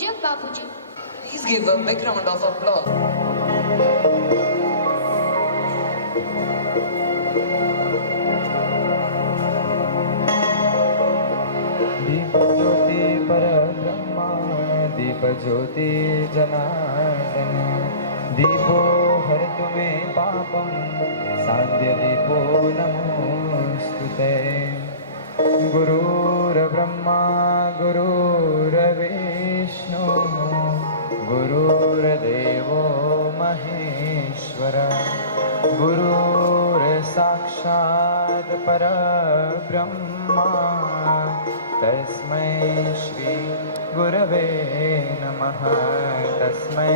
Pujya Babuji. Please give a big round of applause. Deepjyoti परब्रह्मा Deepjyoti Janardan दीपो हरतु मे पापं सान्द्यदीपो नमोऽस्तुते गुरुर्ब्रह्मा गुरुर्विष्णु गुरुर्देवो महेश्वरा गुरुर्साक्षात् परब्रह्मा तस्मै श्री गुरवे नमः तस्मै।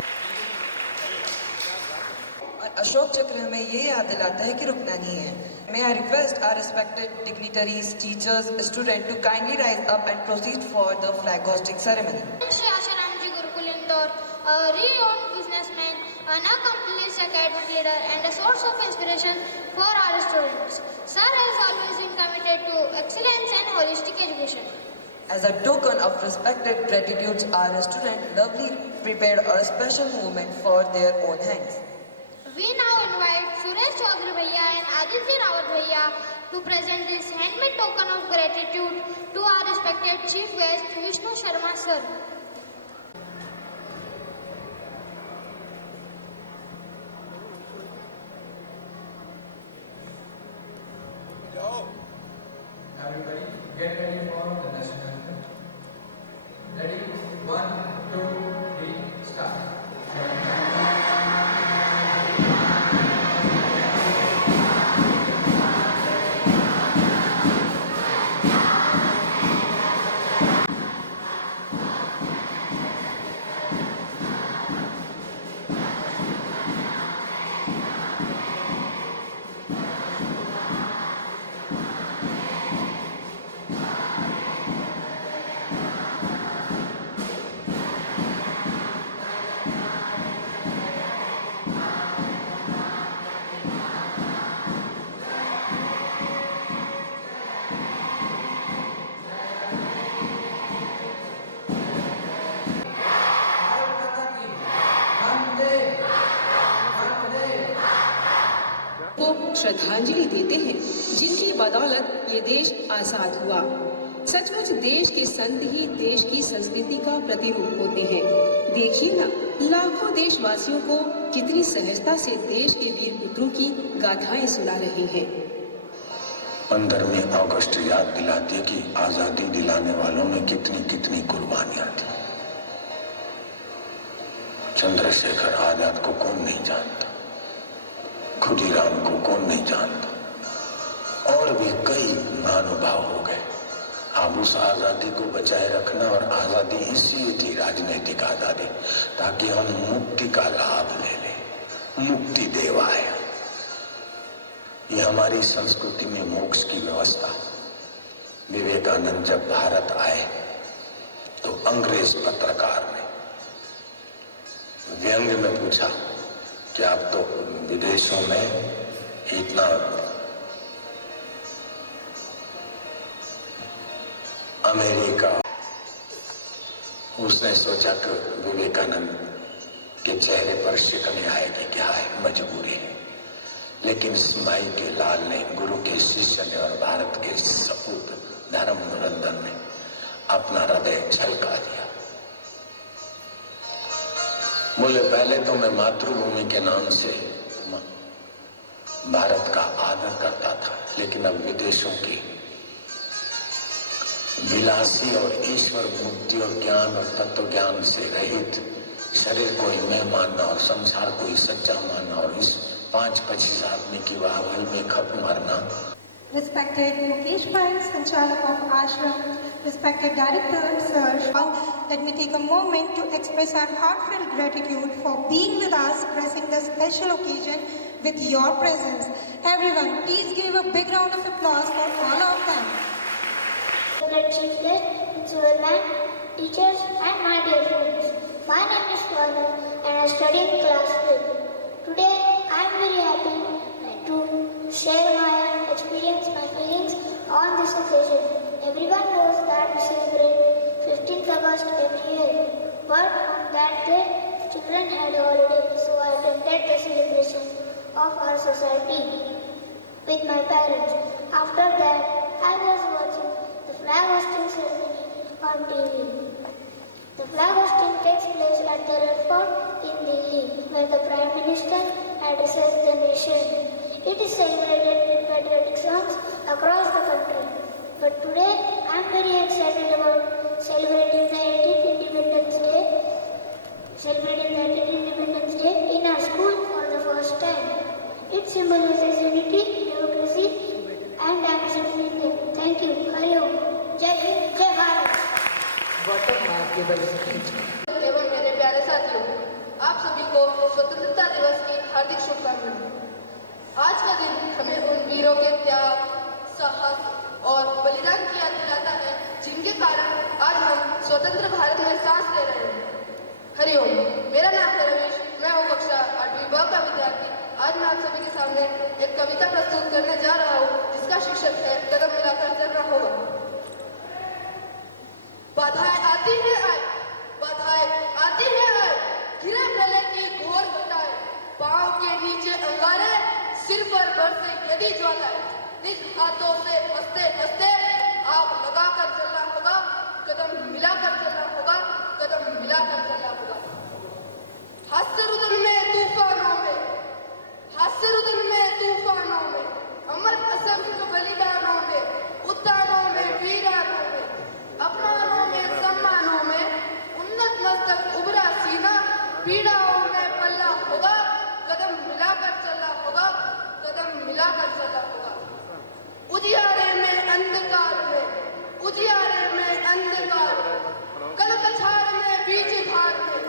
अशोक चक्र हमें ये याद दिलाता है कि रुकना नहीं है। May I request our respected dignitaries, teachers, students to kindly rise up and proceed for the flag hosting ceremony. Shri Asharamji Gurukul Indore, a renowned businessman, an accomplished academic leader and a source of inspiration for our students. Sir has always been committed to excellence and holistic education. As a token of respected gratitude, our students lovely prepared a special movement for their own hands. We now invite Suresh Chaudhary Bhaiya and Aditya Rawat Bhaiya to present this handmade token of gratitude to our respected chief guest Vishnu Sharma sir. Everybody get ready for the national anthem. Ready? 1, 2, 3, start. को श्रद्धांजलि देते हैं जिनकी बदौलत ये देश आजाद हुआ। सचमुच देश के संत ही देश की संस्कृति का प्रतिरूप होते हैं। देखिए ना, लाखों देशवासियों को कितनी सहजता से देश के वीर पुत्रों की गाथाएं सुना रहे हैं। 15 अगस्त याद दिलाती कि आजादी दिलाने वालों ने कितनी कितनी कुर्बानियां दी। चंद्रशेखर आजाद को कौन नहीं जानता, खुदीराम को कौन नहीं जानता, और भी कई महानुभाव हो गए। अब उस आजादी को बचाए रखना, और आजादी इसलिए थी राजनीतिक आजादी ताकि हम मुक्ति का लाभ ले लें, मुक्ति देव आए। ये हमारी संस्कृति में मोक्ष की व्यवस्था। विवेकानंद जब भारत आए तो अंग्रेज पत्रकार ने व्यंग में पूछा कि आप तो विदेशों में इतना अमेरिका। उसने सोचा कि विवेकानंद के चेहरे पर शिकन आए कि क्या है, मजबूरी है। लेकिन स्माई के लाल ने, गुरु के शिष्य ने और भारत के सपूत धर्मरंजन ने अपना हृदय छलका दिया। बोले पहले तो मैं मातृभूमि के नाम से भारत का आदर करता था, लेकिन अब विदेशों की विलासी और ईश्वर मुक्ति और ज्ञान और तत्व ज्ञान से रहित शरीर को ही मैं मानना और संसार को ही सच्चा मानना और इस 5-25 आदमी की वाहवाही में खप मारना। Respected Mukesh Bhai, Sanchalak of Ashram, respected Director Sir, let me take a moment to express our heartfelt gratitude for being with us, gracing this special occasion with your presence. Everyone, please give a big round of applause for all of them. Chief guest, principal man, teachers and my dear friends. My name is Swarna and I study in class 5. Today I am very happy to share my experience, my feelings on this occasion. Everyone knows that we celebrate 15th August every year. But on that day, children had holidays, so I attended the celebration of our society with my parents. After that, I was watching the flag hosting ceremony on TV. The flag hosting takes place at the Red Fort in Delhi, where the Prime Minister addresses the nation. It is celebrated with patriotic songs across the country. But today, I am very excited about celebrating the 18th Independence Day in our school for the first time. It symbolizes unity, democracy, and ambition in India. Thank you. Hari Om. Jai Hind, Jai Bharat. Bottom mark given speech. एवं मेरे प्यारे साथियों, आप सभी को स्वतंत्रता दिवस की हार्दिक शुभकामनाएं। आज का दिन हमें उन वीरों के त्याग, साहस और बलिदान की याद दिलाता है, जिनके कारण आज हम स्वतंत्र भारत में सांस ले रहे हैं। हरिओम, मेरा नाम है रमेश, मैं हूँ कक्षा 8वीं ब का विद्यार्थी। आज मैं आप सभी के सामने एक कविता प्रस्तुत करने जा रहा हूँ, जिसका शीर्षक है कदम मिलाकर चलना होगा। बाधाएं आती है आए, बाधाएं आती है आए, घिरे गले की घोर घटाए, पांव के नीचे अंगारे, सिर पर बरसे यदि ज्वालाएं, निज हाथों से हंसते हंसते आग लगाकर चलना होगा, कदम मिलाकर चलना होगा, कदम मिलाकर चलना होगा। हास्य रुदन में तूफानों में, हास्य रुदन में तूफानों में, अमर असंख्य बलिदानों में, उद्यानों में वीरानों में, अपमानों में सम्मानों में, उन्नत मस्तक उभरा सीना, पीड़ाओं में पल्ला होगा, कदम मिलाकर चलना होगा, कदम मिलाकर चलना होगा। उजियारे में अंधकार में, उजियारे में अंधकार में, कल कछार में बीच धार में,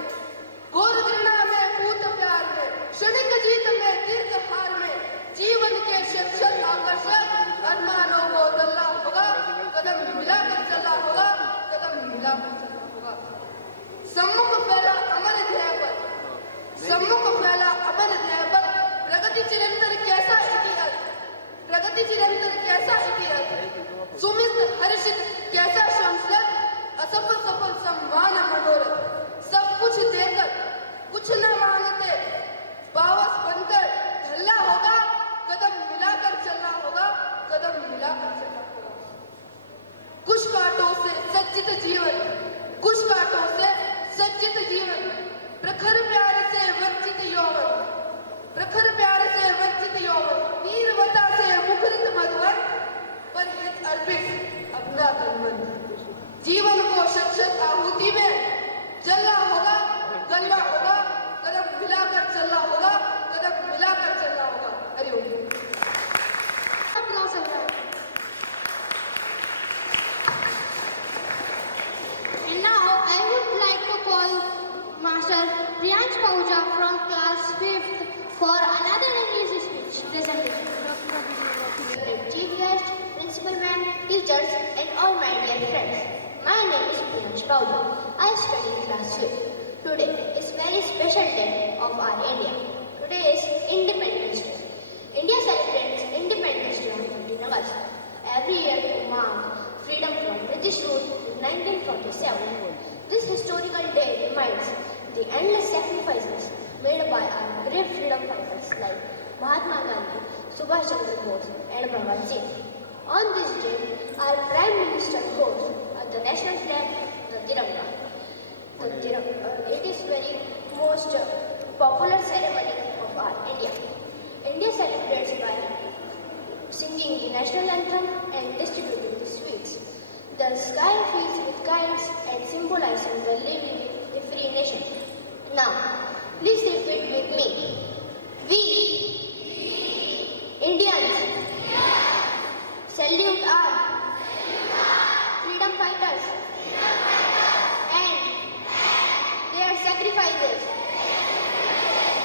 घोर घृणा में पूत प्यार में, क्षणिक जीत में दीर्घ हार में, जीवन के शिक्षक आकर्षक अरमानों को दलना होगा, कदम मिलाकर चलना होगा, कदम मिलाकर चलना होगा। सम्मुख फैला अमर ध्येय पर, सम्मुख फैला अमर ध्येय पर, प्रगति चिरंतर कैसा इतिहास, प्रगति चिरंतर कैसा इतिहास, सुमित हर्षित कैसा श्रमस्लत, असफल सफल सम्मान मनोरथ, सब कुछ देकर कुछ न मांगते, पावस बनकर ढलना होगा, कदम मिलाकर चलना होगा, कदम मिलाकर चलना होगा। कुछ कांटों से सज्जित जीवन, कुछ कांटों से सज्जित जीवन, प्रखर प्यार से वर्जित यौवन, प्रखर प्यार से वर्जित यौवन, नीरवता से मुखरित मधुवन, पर हित अर्पित अपना तनमन, जीवन को शत आहुति में जलना होगा, गलना होगा, कदम मिलाकर चलना होगा, कदम मिलाकर चलना होगा। Hariom. And now I would like to call Master Priyansh Pahuja from class 5th for another English speech presentation. Chief guest, principal ma'am, teachers and all my dear friends. My name is Priyansh Pahuja. I study in class 5th. Today is very special day of our India. Today is Independence Day. India celebrates Independence Day on 15 August. Every year to mark freedom from British rule in 1947. This historical day reminds the endless sacrifices made by our brave freedom fighters like Mahatma Gandhi, Subhash Chandra Bose and Bhagat Singh. On this day, our Prime Minister holds the national flag, the Tiranga. It is very most popular ceremony of our India. India celebrates by singing the national anthem and distributing the sweets. The sky fills with kites and symbolizing the living, the free nation. Now, please repeat with me. We, Indians, salute our freedom fighters and their sacrifices.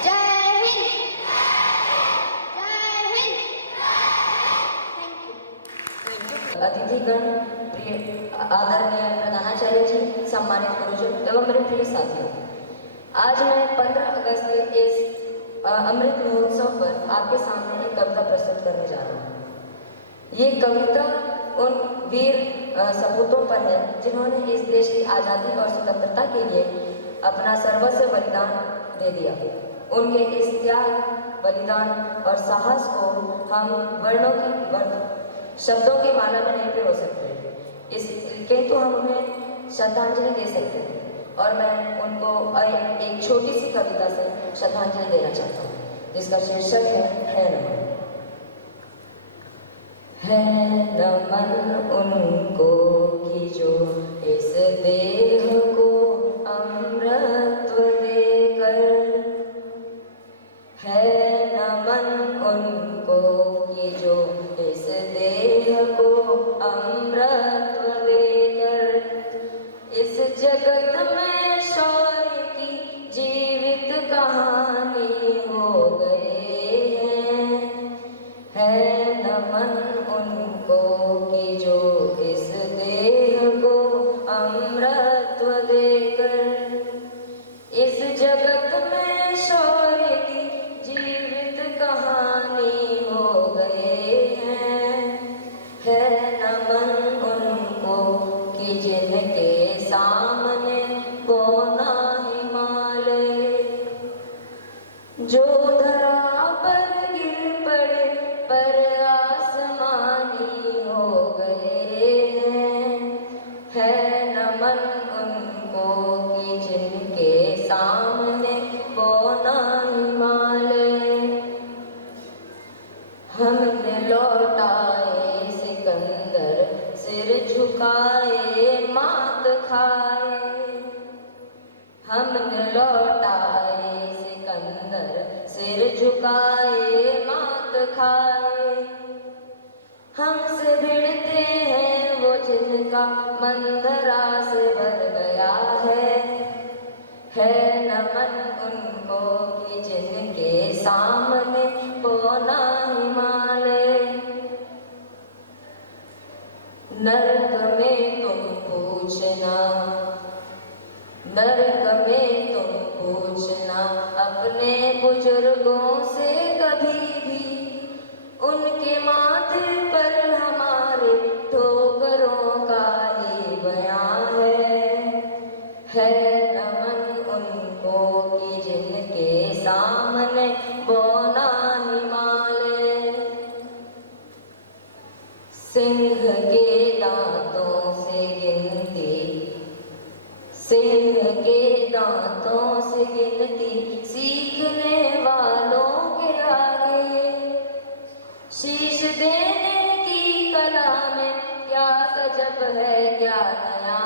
Jai Hind! Jai Hind! Thank you. अतिथिगण, प्रिय आदरणीय प्रधानाचार्य जी, सम्मानित गुरुजन एवं मेरे प्रिय साथियों, आज मैं 15 अगस्त के इस अमृत महोत्सव पर आपके सामने एक कविता प्रस्तुत करने जा रहा हूँ। ये कविता उन वीर सपूतों पर है जिन्होंने इस देश की आज़ादी और स्वतंत्रता के लिए अपना सर्वस्व बलिदान दे दिया। उनके इस त्याग, बलिदान और साहस को हम शब्दों की माला में नहीं पिरो सकते, इसके तो हम उन्हें श्रद्धांजलि दे सकते हैं। और मैं उनको एक छोटी सी कविता से श्रद्धांजलि देना चाहता हूँ, जिसका शीर्षक है नमन। है नमन उनको कि जो इस देह को अमृत देकर, है नमन उनको कि जो इस देह को अमृत देकर इस जगत में शौर्य की जीवित कहानी हो गए हैं। है नमन उनको कि जो इस देह को अमृत देकर इस जगत में शौर्य की जीवित कहानी हो गए हैं। है नमन उनको कि जिनके सामने पौना हिमालय, जो धरा पर गिर पड़े पर आसमानी हो गए हैं। है नमन उनको कि जिनके सामने पौना हिमालय। हमने लौटाए सिकंदर, सिर झुकाए मात खाए। हमने लौटाए सिकंदर, सिर झुकाए मात खाए। हमसे भिड़ते हैं वो जिनका मंदरा से भर गया है। है नमन उनको कि जिनके सामने पौना हिमालय। नर्क में तुम पूछना, नर्क में तुम पूछना अपने बुजुर्गों से कभी भी, उनके माथे पर हमारे ठोकरों का ही बयान है नमन उनको कि जिनके सामने बौना हिमालय। सिंह के दांतों से गिनती, सिंह के दांतों से गिनती सीखने वालों के आगे, शीश देने की कला में क्या गजब है, क्या नया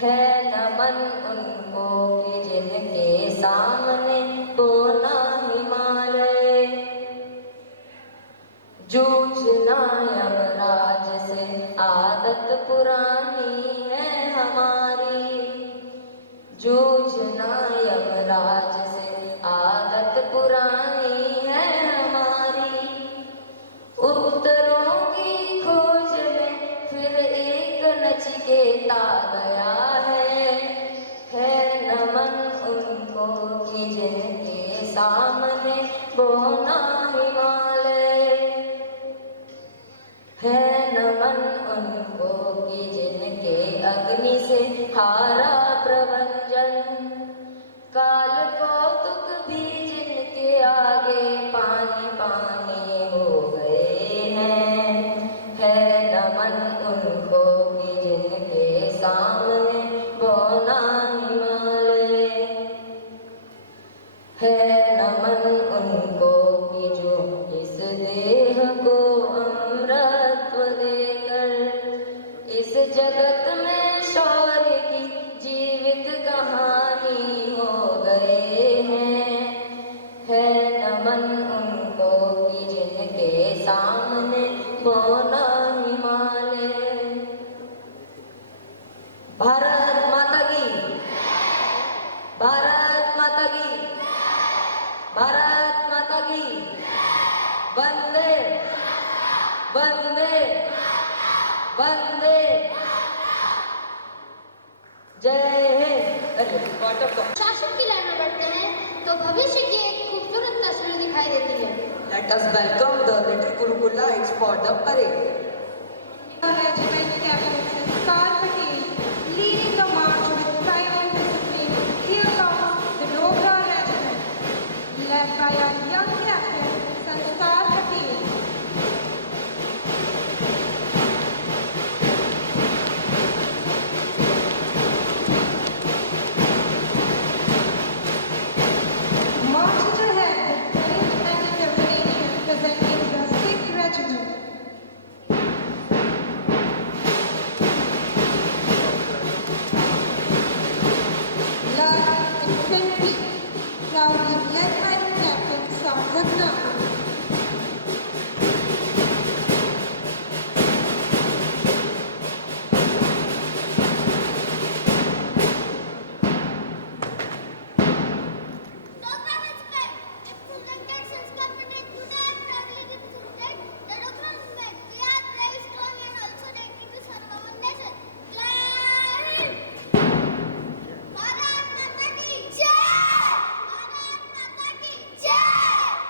है नमन उनको कि जिनके सामने पौना हिमालय। जूझना यमराज से आदत पुरानी है हमारी, जूझना यमराज से आदत पुरानी है हमारी। उत्तरों की खोज में फिर एक नचिकेता गया है नमन उनको कि जिनके सामने बौना हिमालय। है नमन उनको कि जिनके अग्नि से हारा प्रभंजन, काल कौतुक भी जिनके आगे पानी पानी हो गए हैं। है नमन उनको कि जिनके सामने बौना हिमालय। है नमन उनको कि जो इस देह को अमृत देकर इस जगत में शौर्य की जीवित कहानी हो गए हैं। है नमन उनको कि जिनके सामने बौना हिमालय। भारत माता की, भारत माता की, भारत माता की। वंदे वंदे वंदे। जय हिंद। शासन की लाइन में बढ़ते हैं तो भविष्य की एक खूबसूरत तस्वीर दिखाई देती है। Let us welcome the little Gurukulates for the parade. Regiment Captain Sar Patel leading the march with triumph by our young captain, Sanskar Patel. Marching ahead with courage and determination, presenting the 6th Regiment. Light Infantry, proudly led by Captain Sarthak Naku. Program expect. Excellent since company today I proudly represented the program movement. We are very strong and also ready to serve our nation. Jai Hind! Bharat Mata ki Jai! Bharat Mata ki Jai!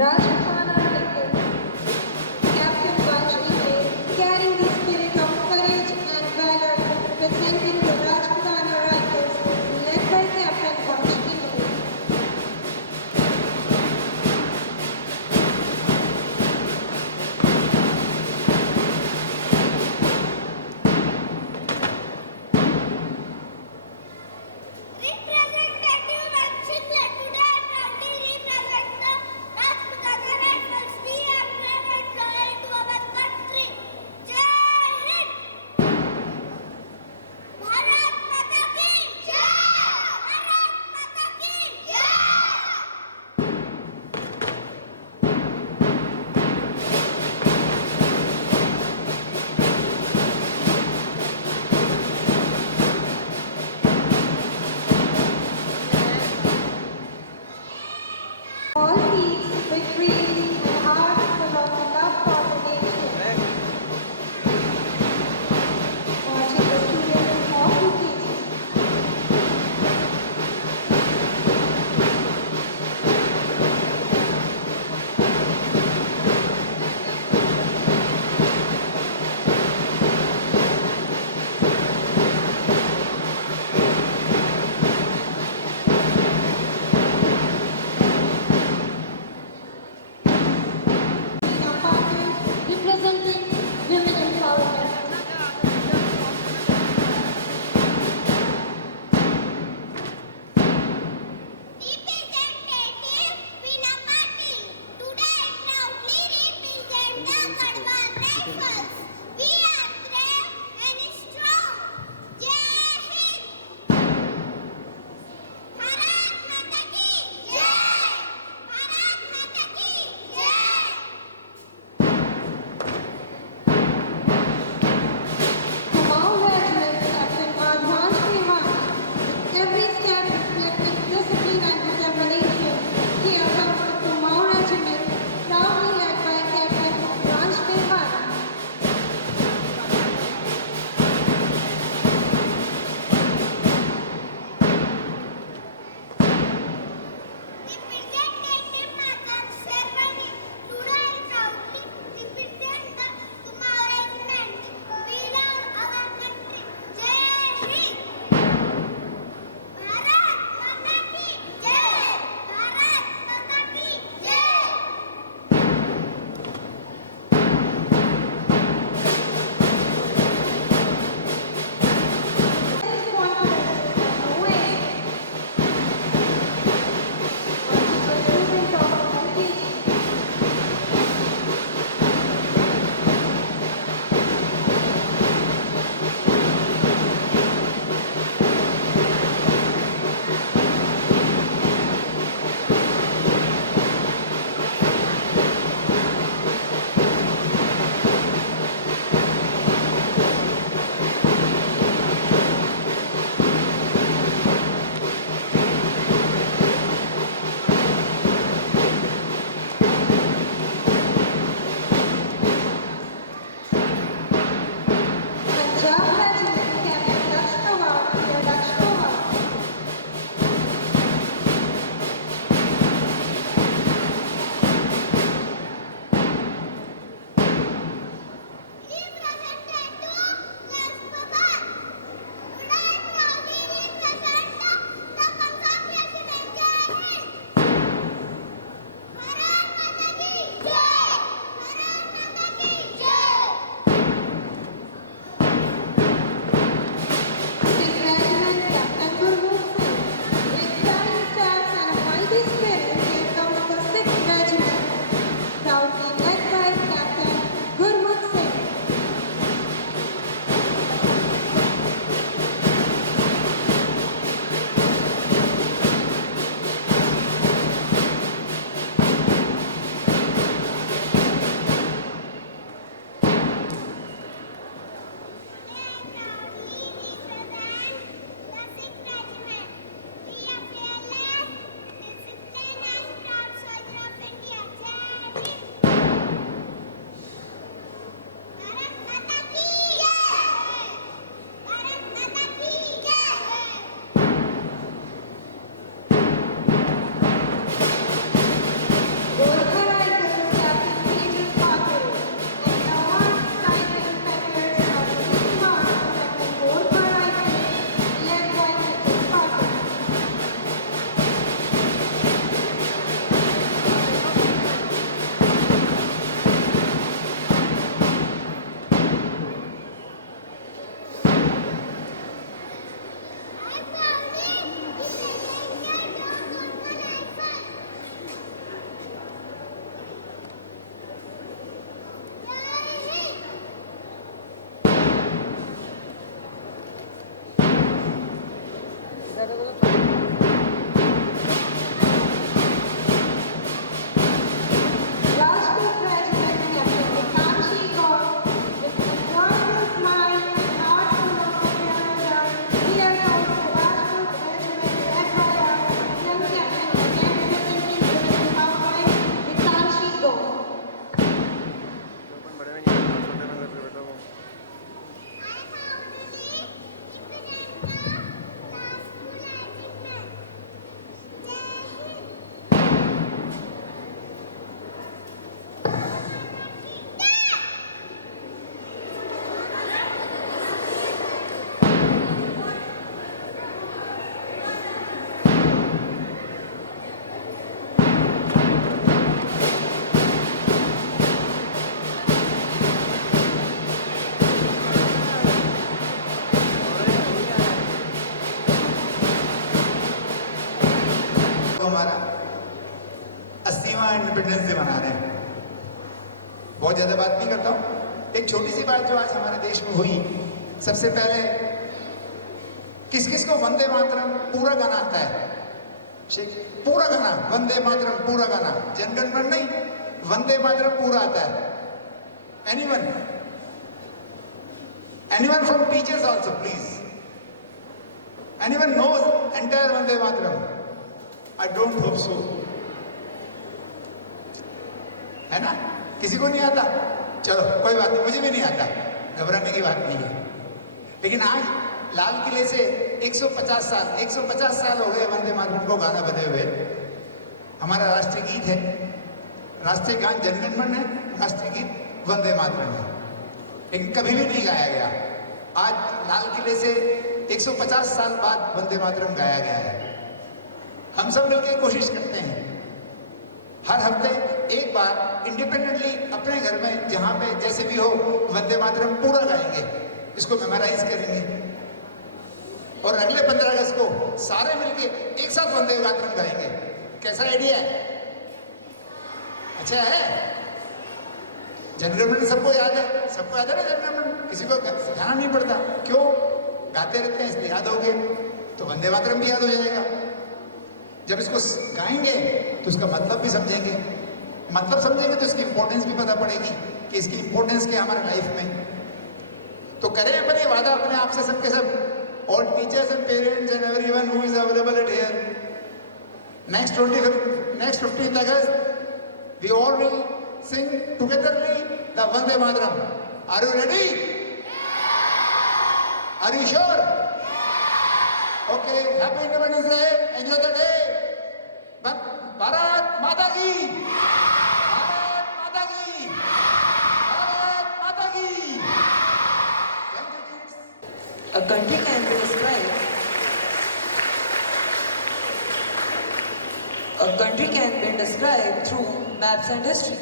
Rajputana Rifles. Captain Vajpayee, carrying the spirit of courage and valor, presenting the Rajputana Rifles, led by Captain Vajpayee. Representative Ranjit today proudly represent the Rajputana हमारा 80वां independence day मना रहे हैं। बहुत ज्यादा बात नहीं करता हूं, एक छोटी सी बात जो आज हमारे देश में हुई। सबसे पहले किस किस को वंदे मातरम पूरा गाना आता है? पूरा गाना, वंदे मातरम पूरा गाना, जनगण मन नहीं, वंदे मातरम पूरा आता है? Anyone? Anyone from teachers also please? Anyone knows entire Vande Mataram? I don't hope so, है ना? किसी को नहीं आता? चलो कोई बात नहीं, मुझे भी नहीं आता, घबराने की बात नहीं है। लेकिन आज लाल किले से 150 साल हो गए वंदे मातरम को गाना बने हुए। हमारा राष्ट्रीय गीत है, राष्ट्रीय गान जनगण मन है, राष्ट्रीय गीत वंदे मातरम है, लेकिन कभी भी नहीं गाया गया। आज लाल किले से 150 साल बाद वंदे मातरम गाया गया है। हम सब मिलकर कोशिश करते हैं, हर हफ्ते एक बार इंडिपेंडेंटली अपने घर में जहां पे जैसे भी हो वंदे मातरम पूरा गाएंगे, इसको मेमोराइज करेंगे और अगले 15 अगस्त को सारे मिलके एक साथ वंदे मातरम गाएंगे। कैसा आइडिया है? अच्छा है? जनगण मन सबको याद है, सबको याद है ना जनगण मन? किसी को सिखाना नहीं पड़ता, क्यों? गाते रहते हैं इसलिए याद हो गए, तो वंदे मातरम भी याद हो जाएगा। जब इसको गाएंगे तो इसका मतलब भी समझेंगे, मतलब समझेंगे तो इसकी इंपॉर्टेंस भी पता पड़ेगी कि इसकी इंपॉर्टेंस क्या हमारे लाइफ में। तो करें अपने वादा अपने आप से सबके सब, all teachers and parents and everyone who is available at here. Next 15th August, we all will sing togetherly the Vande Mataram. Are you ready? Are you sure? Okay, happy Independence Day. Enjoy the day. Bharat Mata ki. Bharat Mata ki. Bharat Mata ki. Thank you, kids. A country can be described. A country can be described through maps and history.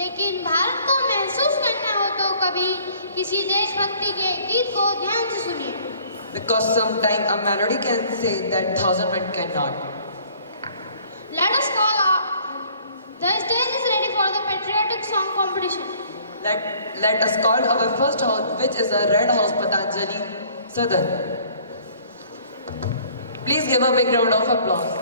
लेकिन भारत को महसूस करना हो तो कभी किसी देशभक्ति के गीत को ध्यान से सुनिए। Because sometimes a melody can say that 1,000 men cannot. Let us call up. The stage is ready for the patriotic song competition. Let us call our first house, which is a Red House Patanjali Southern. Please give a big round of applause.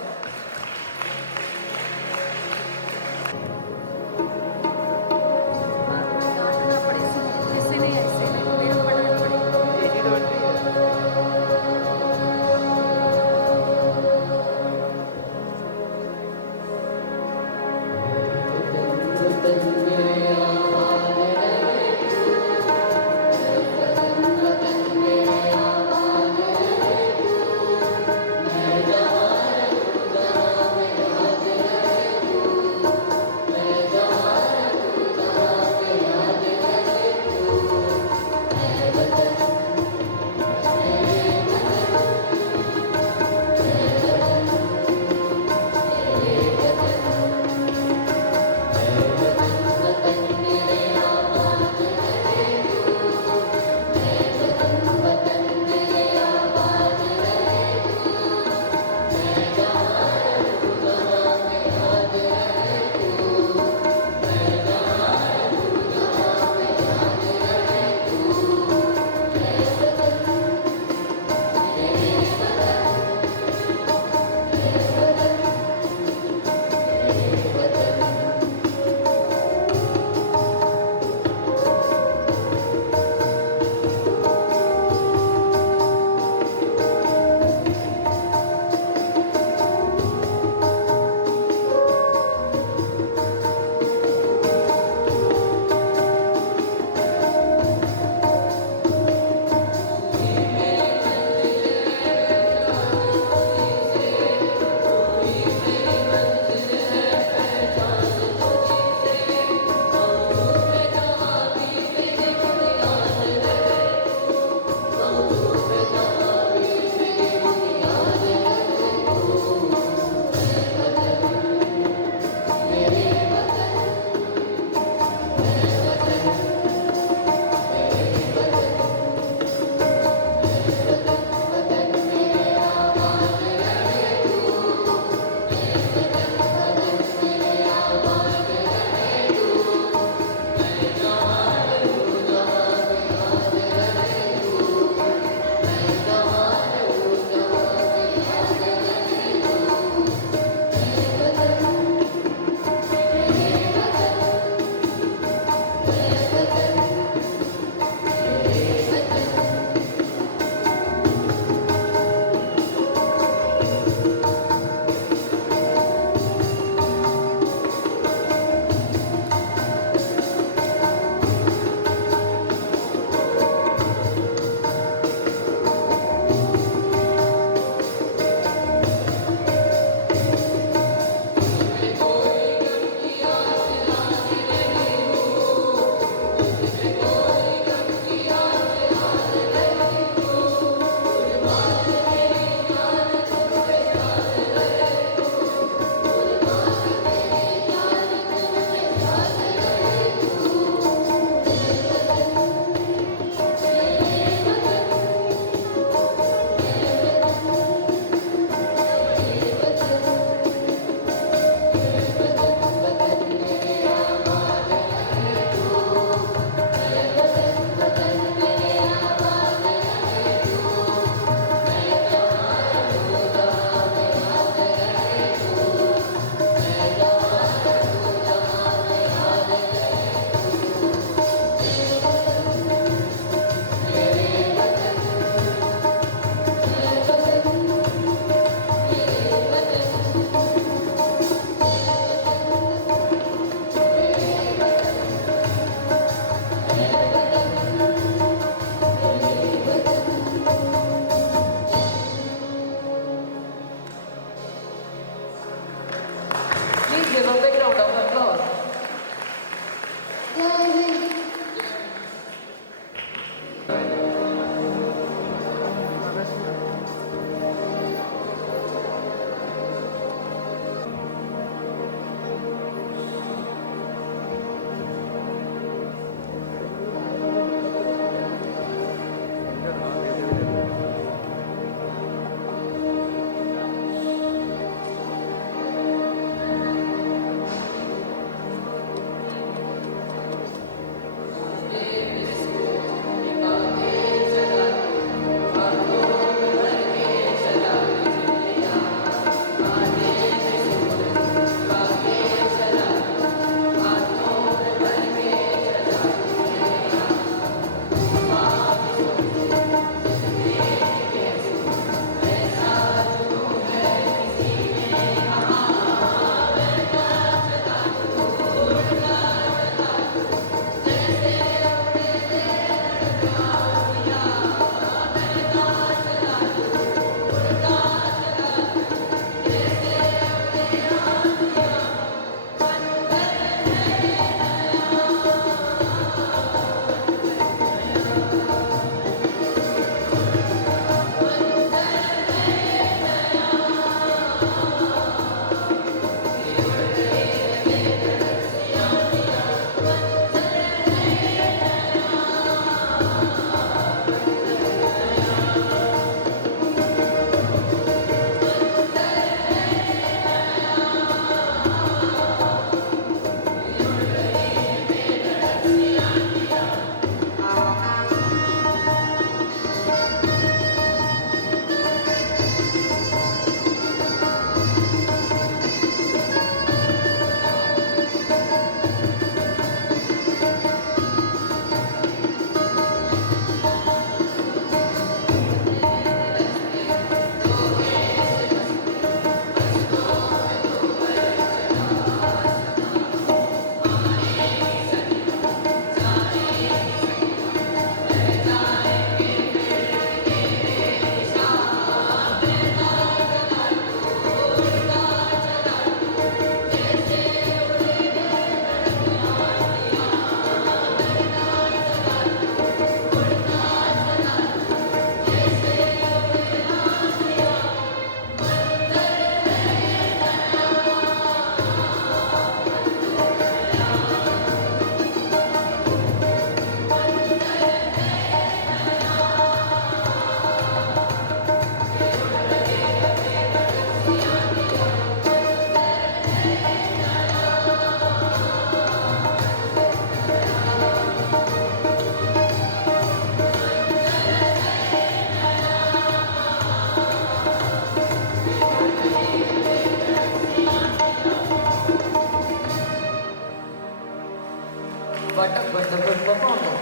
What a wonderful performance.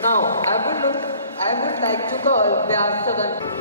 Now, I would like to call Vyas Savan.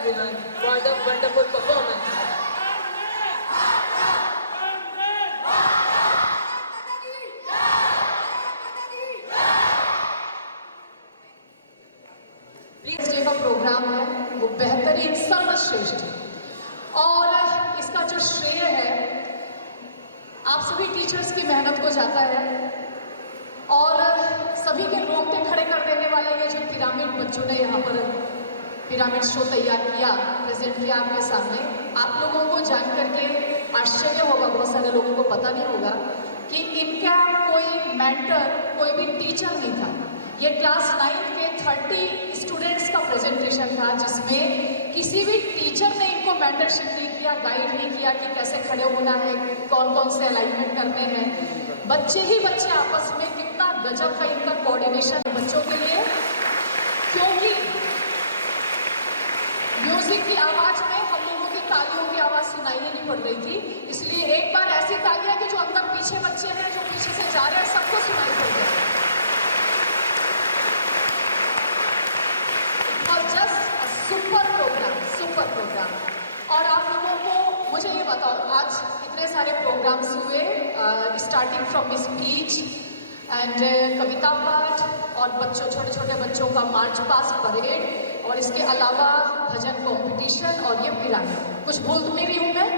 everyone for the wonderful performance. Please day का programme है वो बेहतरीन सर्वश्रेष्ठ है और इसका जो श्रेय है आप सभी टीचर्स की मेहनत को जाता है और सभी के रोंगटे खड़े कर देने वाले ये जो पिरामिड बच्चों ने यहाँ पर पिरामिड शो तैयार किया, प्रेजेंट किया आपके सामने, आप लोगों को जान करके आश्चर्य होगा, बहुत सारे लोगों को पता नहीं होगा कि इनका कोई मेंटर, कोई भी टीचर नहीं था। ये क्लास 9 के 30 स्टूडेंट्स का प्रेजेंटेशन था, जिसमें किसी भी टीचर ने इनको मेंटरशिप नहीं किया, गाइड नहीं किया कि कैसे खड़े होना है, कौन कौन से अलाइनमेंट करने हैं। बच्चे ही बच्चे आपस में कितना गजब का इनका कोऑर्डिनेशन है बच्चों के लिए, क्योंकि म्यूजिक की आवाज में हम लोगों की तालियों की आवाज सुनाई ही नहीं पड़ रही थी। इसलिए एक बार ऐसी तालियां कि जो अंदर पीछे बच्चे हैं, जो पीछे से जा रहे हैं, सबको सुनाई पड़ रही है। Super program. और आप लोगों को मुझे ये बताओ, आज इतने सारे प्रोग्राम्स हुए, स्टार्टिंग फ्रॉम स्पीच एंड कविता पाठ और छोटे छोटे बच्चों का मार्च पास्ट परेड, और इसके अलावा भजन कंपटीशन और ये पिरामिड। कुछ भूल तो नहीं रही हूं मैं?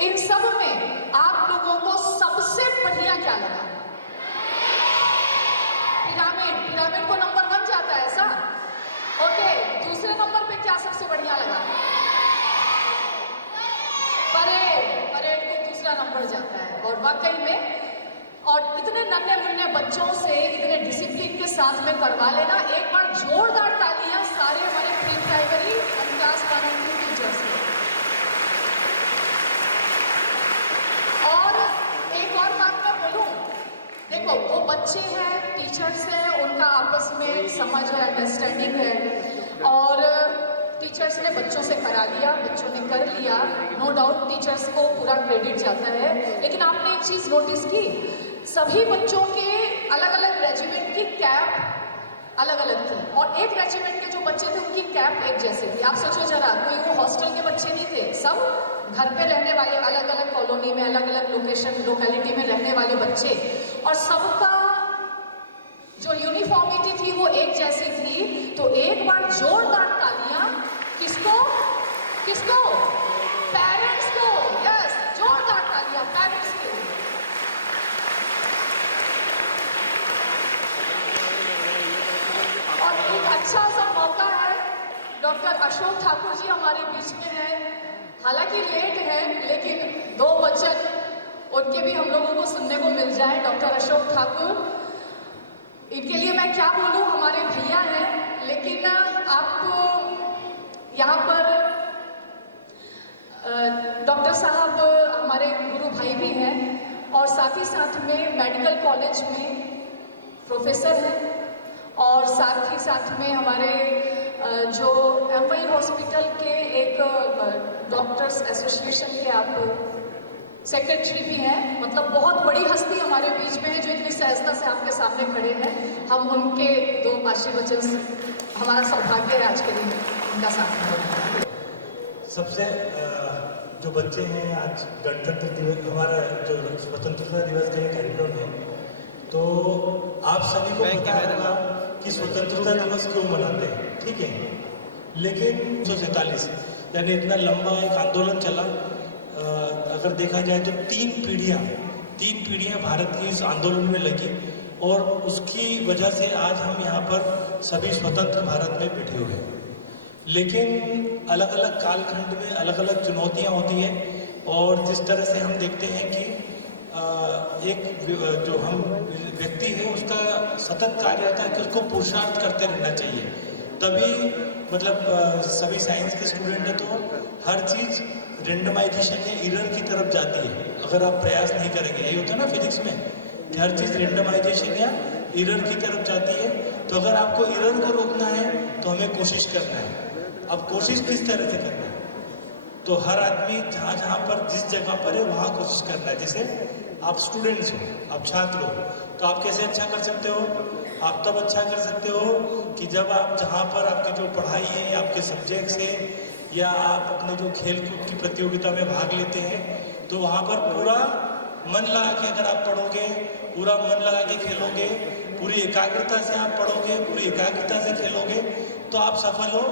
इन सब में आप लोगों को सबसे बढ़िया क्या लगा? पिरामिड को नंबर 1 जाता है ऐसा? ओके, दूसरे नंबर पे क्या सबसे बढ़िया लगा? परेड को दूसरा नंबर जाता है। और वाकई में, और इतने नन्हे मुन्ने बच्चों से इतने डिसिप्लिन के साथ में करवा लेना, एक बार जोरदार तालियां सारे हमारे प्री प्राइमरी एंड क्लास 1 और 2 टीचर्स को। और एक और बात मैं बोलूं, देखो वो बच्चे हैं, टीचर्स हैं, उनका आपस में समझ है, अंडरस्टैंडिंग है, और टीचर्स ने बच्चों से करा लिया, बच्चों ने कर लिया, नो डाउट टीचर्स को पूरा क्रेडिट जाता है। लेकिन आपने एक चीज नोटिस की, सभी बच्चों के अलग अलग रेजिमेंट की कैप अलग अलग थी, और एक रेजिमेंट के जो बच्चे थे उनकी कैप एक जैसे थी। आप सोचो जरा, कोई वो हॉस्टल के बच्चे नहीं थे, सब घर पे रहने वाले, अलग अलग कॉलोनी में, अलग अलग लोकेलिटी में रहने वाले बच्चे, और सबका जो यूनिफॉर्मिटी थी वो एक जैसी थी। तो एक बार जोरदार तालियां किसको? पेरेंट्स को। यस, जोरदार तालियां पेरेंट्स के लिए। और एक अच्छा सा मौका है, डॉक्टर अशोक ठाकुर जी हमारे बीच में हैं, हालांकि लेट है, लेकिन 2 वचन उनके भी हम लोगों को सुनने को मिल जाए। डॉक्टर अशोक ठाकुर, इनके लिए मैं क्या बोलूं, हमारे भैया हैं, लेकिन आपको यहाँ पर डॉक्टर साहब हमारे गुरु भाई भी हैं, और साथ ही साथ में मेडिकल कॉलेज में प्रोफेसर हैं, और साथ ही साथ में हमारे जो एमवाई हॉस्पिटल के एक डॉक्टर्स एसोसिएशन के आप सेक्रेटरी भी हैं। मतलब बहुत बड़ी हस्ती हमारे बीच में है, जो इतनी सहजता से आपके सामने खड़े हैं। हम उनके 2 आशीर्वचन से, हमारा सौभाग्य है आज के दिन उनका साथ में। सबसे जो बच्चे हैं, आज गणतंत्र दिवस, हमारा जो स्वतंत्रता दिवस का कार्यक्रम है, तो आप सभी को पता होगा कि स्वतंत्रता दिवस क्यों मनाते हैं, ठीक है? लेकिन 1947 यानी इतना लंबा एक आंदोलन चला। अगर देखा जाए तो 3 पीढ़ियां भारत की इस आंदोलन में लगी, और उसकी वजह से आज हम यहाँ पर सभी स्वतंत्र भारत में बैठे हुए हैं। लेकिन अलग अलग कालखंड में अलग अलग चुनौतियाँ होती हैं, और जिस तरह से हम देखते हैं कि एक जो हम व्यक्ति है उसका सतत कार्य होता है कि उसको पुरुषार्थ करते रहना चाहिए, तभी मतलब सभी साइंस के स्टूडेंट हैं तो हर चीज़ रेंडमाइजेशन या एरर की तरफ जाती है अगर आप प्रयास नहीं करेंगे। ये होता है ना फिजिक्स में कि हर चीज़ रेंडमाइजेशन या एरर की तरफ जाती है। तो अगर आपको एरर को रोकना है तो हमें कोशिश करना है। अब कोशिश किस तरह से करना है? तो हर आदमी जहाँ जहाँ पर जिस जगह पर है वहाँ कोशिश करना है। जैसे आप स्टूडेंट्स हो, आप छात्र हो, तो आप कैसे अच्छा कर सकते हो? आप तब अच्छा कर सकते हो कि जब आप जहाँ पर आपकी जो पढ़ाई है, आपके सब्जेक्ट्स है, या आप अपने जो खेल कूद की प्रतियोगिता में भाग लेते हैं, तो वहाँ पर पूरा मन लगा के अगर आप पढ़ोगे, पूरा मन लगा के खेलोगे, पूरी एकाग्रता से आप पढ़ोगे, पूरी एकाग्रता से खेलोगे, तो आप सफल हो।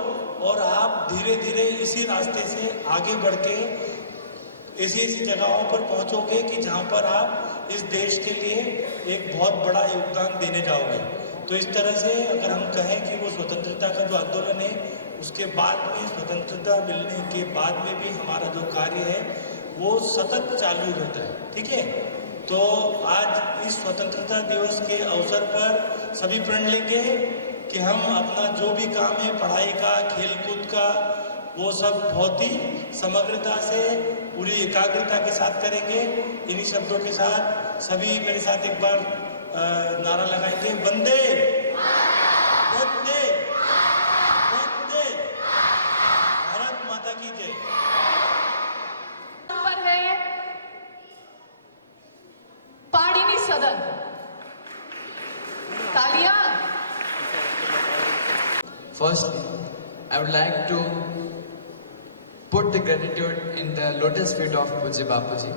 और आप धीरे धीरे इसी रास्ते से आगे बढ़ के ऐसी ऐसी जगहों पर पहुंचोगे कि जहां पर आप इस देश के लिए एक बहुत बड़ा योगदान देने जाओगे। तो इस तरह से अगर हम कहें कि वो स्वतंत्रता का जो आंदोलन है, उसके बाद में स्वतंत्रता मिलने के बाद में भी हमारा जो कार्य है वो सतत चालू रहता है, ठीक है। तो आज इस स्वतंत्रता दिवस के अवसर पर सभी प्रण लेंगे कि हम अपना जो भी काम है, पढ़ाई का, खेलकूद का, वो सब बहुत ही समग्रता से, पूरी एकाग्रता के साथ करेंगे। इन्हीं शब्दों के साथ सभी मेरे साथ एक बार नारा लगाएंगे, वंदे वंदे वंदे, भारत माता की जय। पर है पाणिनि सदन, तालियां। Firstly, I would like to put the gratitude in the lotus feet of Pujya Bapuji,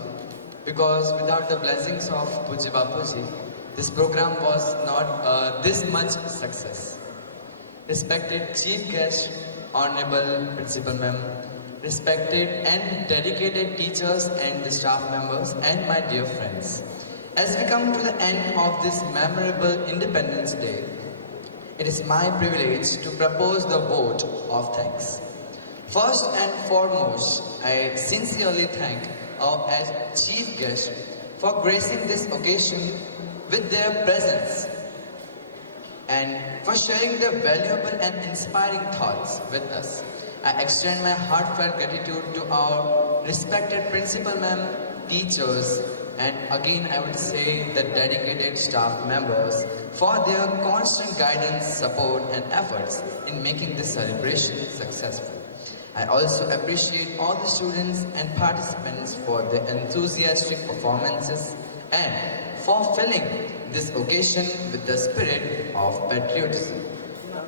because without the blessings of Pujya Bapuji, this program was not this much success. Respected Chief Guest, Honorable Principal Ma'am, respected and dedicated teachers and the staff members, and my dear friends. As we come to the end of this memorable Independence Day, it is my privilege to propose the vote of thanks. First and foremost, I sincerely thank our chief guest for gracing this occasion with their presence and for sharing their valuable and inspiring thoughts with us. I extend my heartfelt gratitude to our respected principal ma'am, teachers, and again I would say the dedicated staff members for their constant guidance, support and efforts in making this celebration successful. I also appreciate all the students and participants for their enthusiastic performances and for filling this occasion with the spirit of patriotism.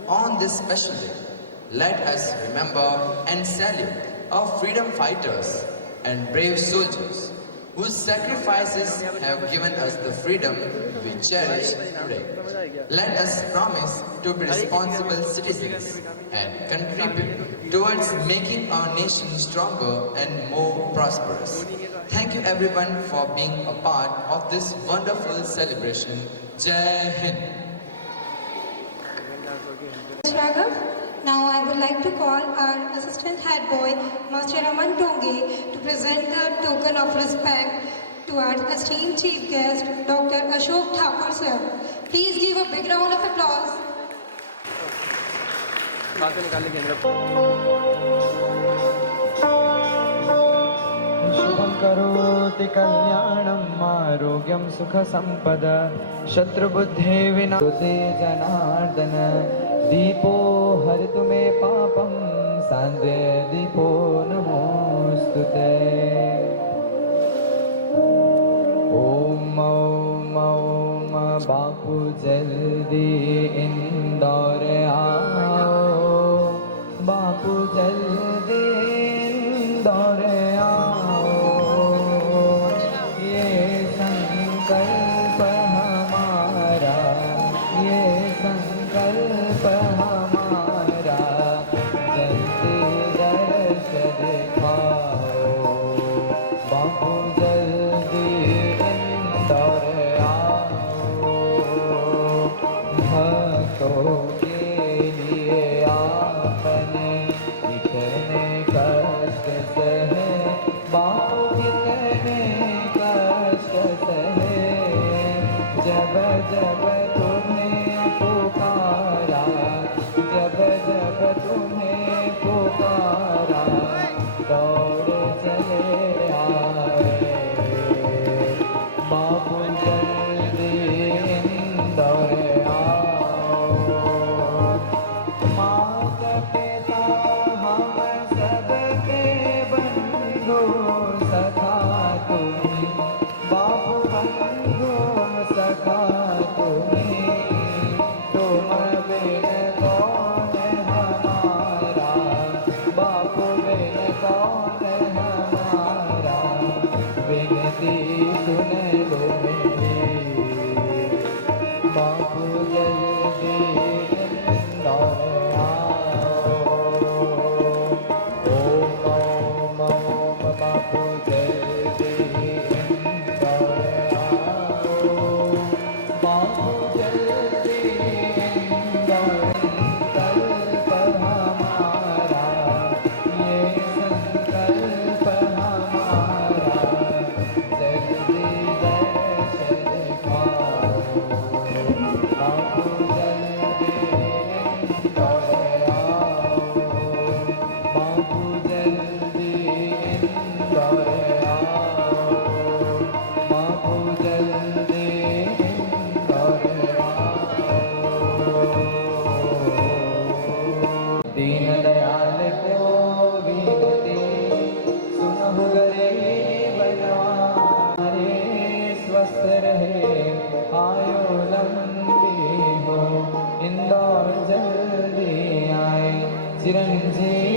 On this special day, let us remember and salute our freedom fighters and brave soldiers whose sacrifices have given us the freedom we cherish today. Let us promise to be responsible citizens and contribute towards making our nation stronger and more prosperous. Thank you everyone for being a part of this wonderful celebration. Jai Hind. Raghav. Now I would like to call our assistant head boy, Master Raman Tonge, to present the token of respect to our esteemed chief guest, Dr. Ashok Thakur sir. Please give a big round of applause. शुभं करोति कल्याणं आरोग्यं सुखसम्पदा शत्रुबुद्धे विनाशे जनार्दन दीपो हरितु मे पापं सान्द्रे दीपो नमोस्तुते। ओम ओम ओम बापू जल्दी इंदौर आओ, बापू जल्दी इंदौर आओ, ये संकल्प हमारा, ये संकल्प हमारा, जल्दी दर्श दिखाओ, बापू जल्दी इंदौर आओ, भक्तों के लिए आपने इतने कष्ट सहे, बापू कितने कष्ट सहे, जब जब तुम्हें पुकारा, जब जब तुम्हें पुकारा, दौड़ चले आए, बापू जल्दी इंदौर आओ। माता पिता हम सबके बंधु सखा तुम्हें, बापू बंधु सखा तुम्हें, स्वस्थ रहे, आयु लंबी हो, इंदौर जल्दी आए, चिरंजीवी